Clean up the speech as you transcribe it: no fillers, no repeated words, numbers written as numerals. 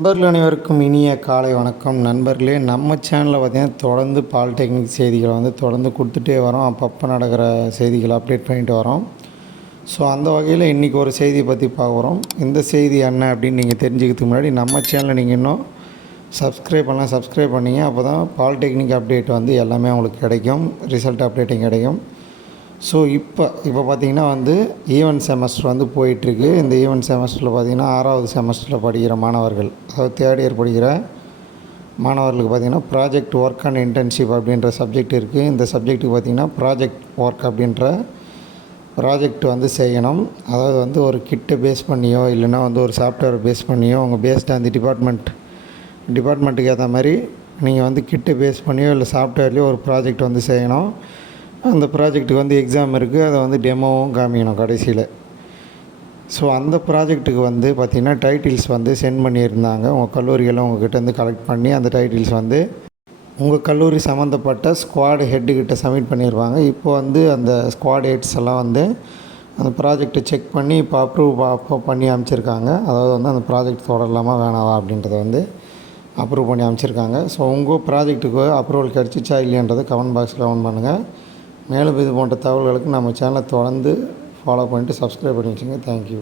நண்பர்கள் அனைவருக்கும் இனிய காலை வணக்கம். நண்பர்களே, நம்ம சேனலில் பார்த்திங்கன்னா தொடர்ந்து பாலிடெக்னிக் செய்திகளை தொடர்ந்து கொடுத்துட்டே வரோம். அப்பப்போ நடக்கிற செய்திகளை அப்டேட் பண்ணிட்டு வரோம். ஸோ அந்த வகையில் இன்றைக்கி ஒரு செய்தியை பற்றி பார்க்குறோம். இந்த செய்தி என்ன அப்படின்னு நீங்கள் தெரிஞ்சுக்கிறதுக்கு முன்னாடி நம்ம சேனலை நீங்கள் இன்னும் சப்ஸ்கிரைப் பண்ணிங்க. அப்போ தான் பாலிடெக்னிக் அப்டேட் எல்லாமே உங்களுக்கு கிடைக்கும், ரிசல்ட் அப்டேட்டிங் கிடைக்கும். ஸோ இப்போ பார்த்திங்கன்னா ஈவென்ட் செமஸ்டர் போயிட்டுருக்கு. இந்த ஈவென்ட் செமஸ்டரில் பார்த்திங்கன்னா 6வது செமஸ்டரில் படிக்கிற மாணவர்கள், அதாவது தேர்ட் இயர் படிக்கிற மாணவர்களுக்கு பார்த்திங்கன்னா ப்ராஜெக்ட் ஒர்க் அண்ட் இன்டர்ன்ஷிப் அப்படின்ற சப்ஜெக்ட் இருக்குது. இந்த சப்ஜெக்ட்டுக்கு பார்த்திங்கன்னா ப்ராஜெக்ட் ஒர்க் அப்படின்ற ப்ராஜெக்ட் செய்யணும். அதாவது ஒரு கிட்டை பேஸ் பண்ணியோ இல்லைன்னா ஒரு சாஃப்ட்வேர் பேஸ் பண்ணியோ உங்கள் பேஸ்டு அந்த டிபார்ட்மெண்ட்டுக்கு ஏற்ற மாதிரி நீங்கள் கிட்டை பேஸ் பண்ணியோ இல்லை சாஃப்ட்வேர்லேயோ ஒரு ப்ராஜெக்ட் செய்யணும். அந்த ப்ராஜெக்ட்டுக்கு எக்ஸாம் இருக்குது. அதை டெமோவும் காமிக்கணும் கடைசியில். ஸோ அந்த ப்ராஜெக்ட்டுக்கு பார்த்திங்கன்னா டைட்டில்ஸ் சென்ட் பண்ணியிருந்தாங்க. உங்கள் கல்லூரிகளை உங்கள்கிட்ட கலெக்ட் பண்ணி அந்த டைட்டில்ஸ் உங்கள் கல்லூரி சம்மந்தப்பட்ட ஸ்குவாட் ஹெட்டுக்கிட்ட சப்மிட் பண்ணிடுவாங்க. இப்போ அந்த ஸ்குவாட் ஹெட்ஸ் எல்லாம் அந்த ப்ராஜெக்டை செக் பண்ணி இப்போ அப்ரூவ் பண்ணி அமைச்சிருக்காங்க. அதாவது அந்த ப்ராஜெக்ட் தொடரலாமா வேணாவா அப்படின்றத அப்ரூவ் பண்ணி அமைச்சிருக்காங்க. ஸோ உங்கள் ப்ராஜெக்ட்டுக்கு அப்ரூவல் கிடச்சிச்சா இல்லையன்றதை கமெண்ட் பாக்ஸில் கமெண்ட் பண்ணுங்கள். மேலும் இது போன்ற தகவல்களுக்கு நம்ம சேனலை தொடர்ந்து ஃபாலோ பண்ணிவிட்டு சப்ஸ்கிரைப் பண்ணி வச்சுங்க. தேங்க்யூ.